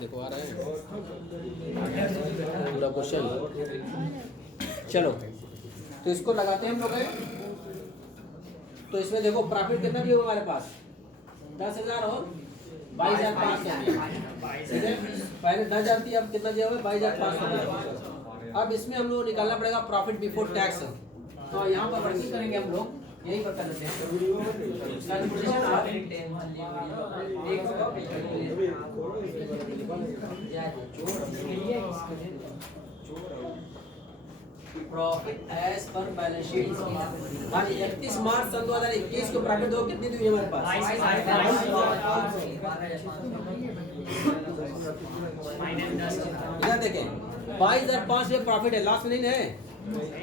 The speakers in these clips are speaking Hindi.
देखो आ रहा है पूरा क्वेश्चन। चलो तो इसको लगाते हैं हम लोग। तो इसमें देखो प्रॉफिट कितना दिया हमारे पास 10,000 और 22,500। ठीक है, पहले 10,000 थी, अब कितना दिया हुआ है 22,500। अब इसमें हम लोग निकालना पड़ेगा प्रॉफिट बिफोर टैक्स। तो यहाँ पर वर्किंग करेंगे हम लोग, यही पर कर लेते हैं profit as per balance sheet. हाँ जी, 31 मार्च सन 2021 को प्रॉफिट दो कितनी दी हमारे पास? इधर देखें 22,500 में प्रॉफिट है, लॉस नहीं है।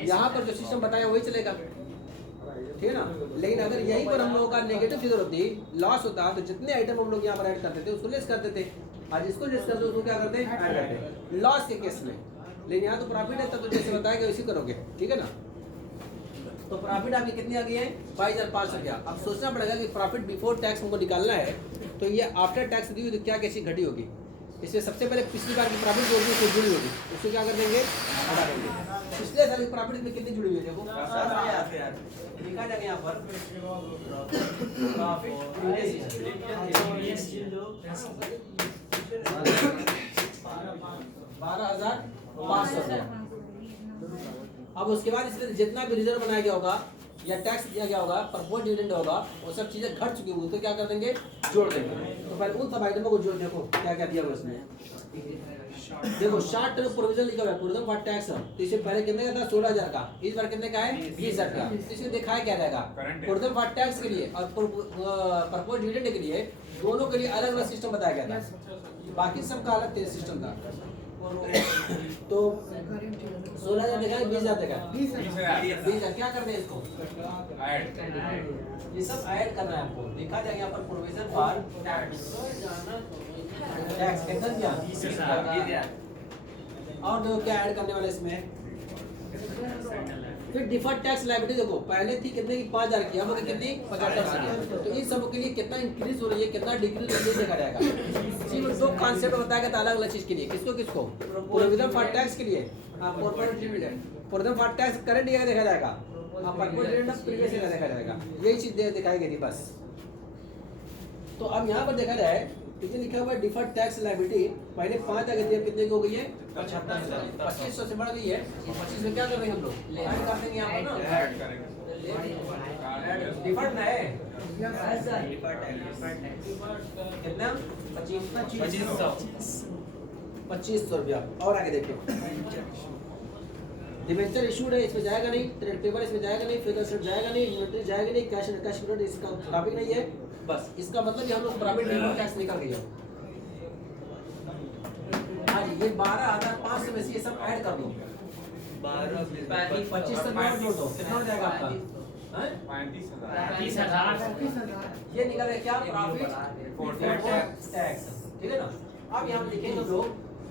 यहाँ पर जो सिस्टम बताया वही चलेगा, ठीक है ना। लेकिन अगर यहीं पर हम लोगों का नेगेटिव फिगर होती, लॉस होता, तो जितने आइटम हम लोग यहाँ पर ऐड करते थे उसको लेस करते थे, और जिसको लेस करते उसको क्या करते हैं ऐड करते लॉस के केस में। लेकिन यहाँ तो प्रॉफिट है, तब तो जैसे बताया गया वैसे करोगे, ठीक है ना। तो प्रॉफिट आपकी कितनी आ गई है 22,500 रुपया। अब सोचना पड़ेगा कि प्रॉफिट बिफोर टैक्स हमको निकालना है, तो ये आफ्टर टैक्स दी हुई तो क्या कैसी घटी होगी। इसलिए सबसे पहले पिछली बार की प्रॉफिट जो होगी उसको जुड़ी होगी, उसको क्या कर देंगे हटा देंगे। पिछले साल की प्रॉफिट में कितनी जुड़ी हुई है देखो, लिखा जाएगा यहाँ पर प्रॉफिट 12,500 रुपया। अब उसके बाद इसमें जितना भी रिजर्व बनाया गया होगा या टैक्स दिया गया होगा, प्रपोज डिविडेंड होगा, वो सब चीजें घट चुकी होंगी, तो क्या कर देंगे जोड़ देंगे। तो पहले उन सब आइटमों को जोड़, देखो क्या क्या दिया हुआ इसमें। देखो शॉर्ट टर्म प्रोविजन लिखा हुआ है प्रोविजन फॉर टैक्स, तो इससे पहले कितने का था 16,000 का, इस बार कितने का है 20,000 का। तो इसमें दिखाया क्या रहेगा प्रोविजन फॉर टैक्स के लिए और प्रपोज डिविडेंड के लिए, दोनों के लिए अलग अलग सिस्टम बताया गया था, बाकी सबका अलग सिस्टम था। तो 16,000 देखा 20,000 देखा 20,000 क्या करते हैं इसको ये सब ऐड करना है आपको। लिखा जाएगा यहाँ पर प्रोविजन फॉर टैक्स कितना दिया और देखो क्या ऐड करने वाले इसमें। फिर डिफर्ड टैक्स लायबिलिटी देखो, पहले थी कितने की 5,000 की, अब कितनी 75,000। तो इन सब के लिए कितना इंक्रीज हो रही है कितना डिक्रीज हो रही है देखा जाएगा। सिर्फ दो कॉन्सेप्ट बताया गया था अलग अलग चीज के लिए, किसको किसको प्रोविजन फॉर टैक्स के लिए corporate dividend, provision for tax current year देखा जाएगा, कॉर्पोरेट डिविडेंड प्रीवियस ईयर देखा जाएगा, यही चीज दिखाई गई थी बस। तो अब यहाँ पर देखा जाए कितने लिखा हुआ है डिफर्ड टैक्स लायबिलिटी, पहले 5,000 थी, अब कितने की हो गई है 75,000, 2,500 से बढ़ गई है। 25 में क्या कर रहे हैं हम लोग ऐड कर देंगे यहाँ पर ना, ऐड करेंगे डिफर्ड ना है कितना 2500 रुपया। और आगे देखिए डिबेंचर इशूड है, इसमें जाएगा नहीं, ट्रेड पेपर इसमें जाएगा नहीं, फिगर सेट जाएगा नहीं, इन्वेंटरी जाएगा नहीं, कैश एंड कैश इक्विवेलेंट इसका टॉपिक नहीं है। बस इसका मतलब हम लोग प्रॉफिट बिफोर टैक्स निकल गई है। हाँ जी, ये 12,500 में से ये सब ऐड कर दो, 25 से जोड़ दो, कितना हो जाएगा आपका 35,000। ये निकल है क्या प्रॉफिट बिफोर टैक्स, ठीक है ना। अब यहाँ लिखेंगे हम लोग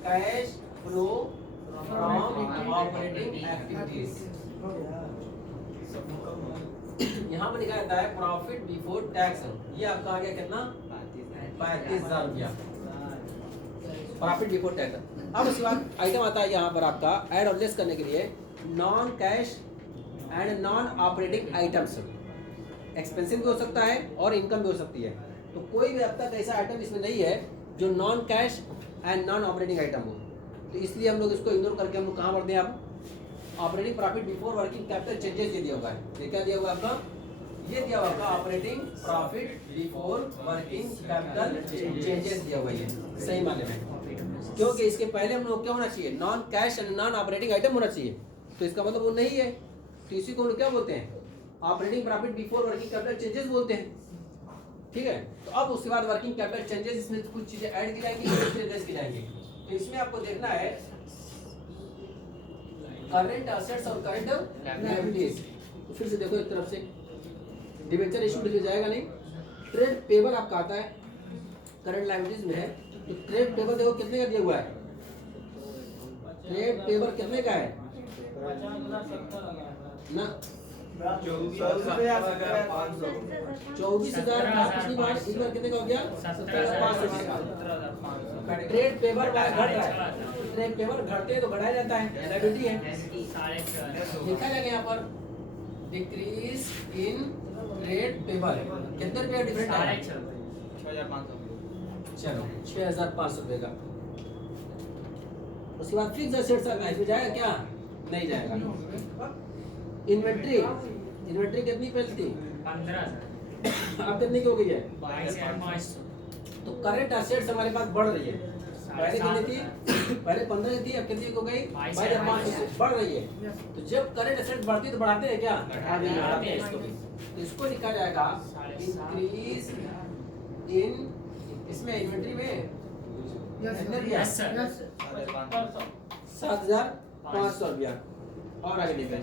cash flow from operating activities, यहाँ पर लिखा जाता है प्रॉफिट बिफोर टैक्स, ये आपका आ गया कितना 35,000 रुपया प्रॉफिट बिफोर टैक्स। अब उसके बाद आइटम आता है यहाँ पर आपका ऐड और लेस करने के लिए non cash and non operating items. Expensive भी हो सकता है और इनकम भी हो सकती है, तो कोई भी अब तक ऐसा आइटम इसमें नहीं है जो non cash and non operating item हो, तो इसलिए हम लोग इसको इग्नोर करके हम लोग कहाँ बढ़ते हैं अब operating profit before working capital changes ये दिया हुआ है। ये क्या दिया हुआ है आपका, ये दिया हुआ आपका operating profit before working capital changes दिया हुआ है सही माने में, क्योंकि इसके पहले हम लोग क्या होना चाहिए non cash and non operating item होना चाहिए, तो इसका मतलब वो नहीं है, तो इसी को हम लोग क्या बोलते हैं operating profit before working capital changes बोलते हैं, ठीक है। तो अब उसके बाद वर्किंग कैपिटल चेंजेस, इसमें कुछ चीजें ऐड की जाएंगी कुछ चेंजेस की जाएंगी। तो इसमें आपको देखना है करंट असेट्स और करंट लायबिलिटीज। तो फिर से देखो एक तरफ से डिबेंचर इशू लिखा जाएगा नहीं, ट्रेड पेबल आपका आता है करंट लायबिलिटीज में है, तो ट्रेड पेबल देखो कितने का दिया हुआ है, ट्रेड पेबल कितने का है ना 24,500 पिछली बार, इस बार कितने का हो गया? 17,500। ट्रेड पेपर घट रहा है, ट्रेड पेपर घटते हैं तो घटाया जाता है, लायबिलिटी है। लिखा जाएगा यहाँ पर डिक्रीज इन ट्रेड पेपर। कितने रुपये का डिफरेंट है? 6,500। चलो 6,500 रुपये का। उसके बाद फिक्स एसेट्स आता है, इसमें जाएगा क्या? नहीं जाएगा। इन्वेंट्री, इन्वेंट्री कितनी पहले थी? 15,000। अब कितनी की हो गई है? 22,500। तो करंट एसेट्स हमारे पास बढ़ रही है। पहले कितनी थी? पहले 15 थी, अब कितनी हो गई? 22,500 बढ़ रही है। तो जब करंट एसेट्स बढ़ती है तो बढ़ाते हैं क्या? बढ़ाते हैं इसको भी। तो इसको लिखा जाएगा इंक्रीज इन, इसमें इन्वेंट्री में यस सर। 7,500 रुपया। और आगे देखा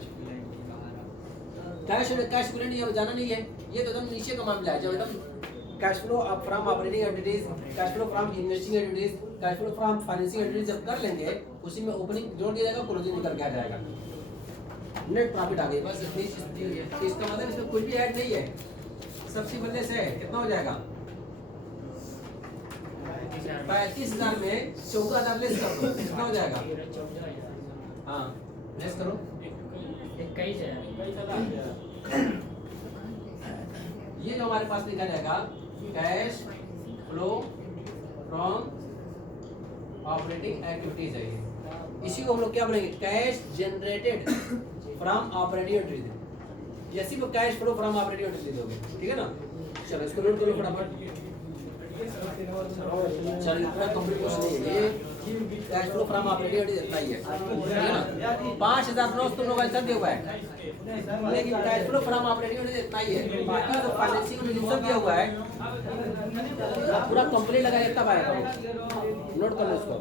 कैश कैश इक्विवेलेंट ये जाना नहीं है, ये तो एकदम नीचे का मामला है। जब एकदम cash flow from operating entities, cash flow from investing entities, cash flow from financing entities जब कर लेंगे, उसी में ओपनिंग जोड़ दिया जाएगा, क्लोजिंग निकल के आ जाएगा, नेट प्रॉफिट आ गई। बस इतनी चीज है। इसका मतलब इसमें कुछ भी ऐड नहीं है, सबसे पहले से है। कितना हो जाएगा? 35,000 में 14,000 लेस कर दो, कितना हो जाएगा? हाँ लेस करो। 21,000। ये जो हमारे पास लिखा जाएगा cash flow from operating activities है ये। इसी को हम लोग क्या बोलेंगे? Cash generated from operating activities. जैसे वो cash flow from operating activities हो गए, ठीक है ना? चलो इसको नोट करो फटाफट। चलो इतना कंप्लीट क्वेश्चन नहीं है ये। Cash flow from operating activities इतना ही है, ठीक है ना? 5,000 तुम लोग ऐसा दिया हुआ है, लेकिन cash flow from operating activities इतना ही है। बाकी जो फाइनेंसिंग में जो दिया हुआ है पूरा कंप्लीट लगाया तब आएगा। नोट कर लो इसको।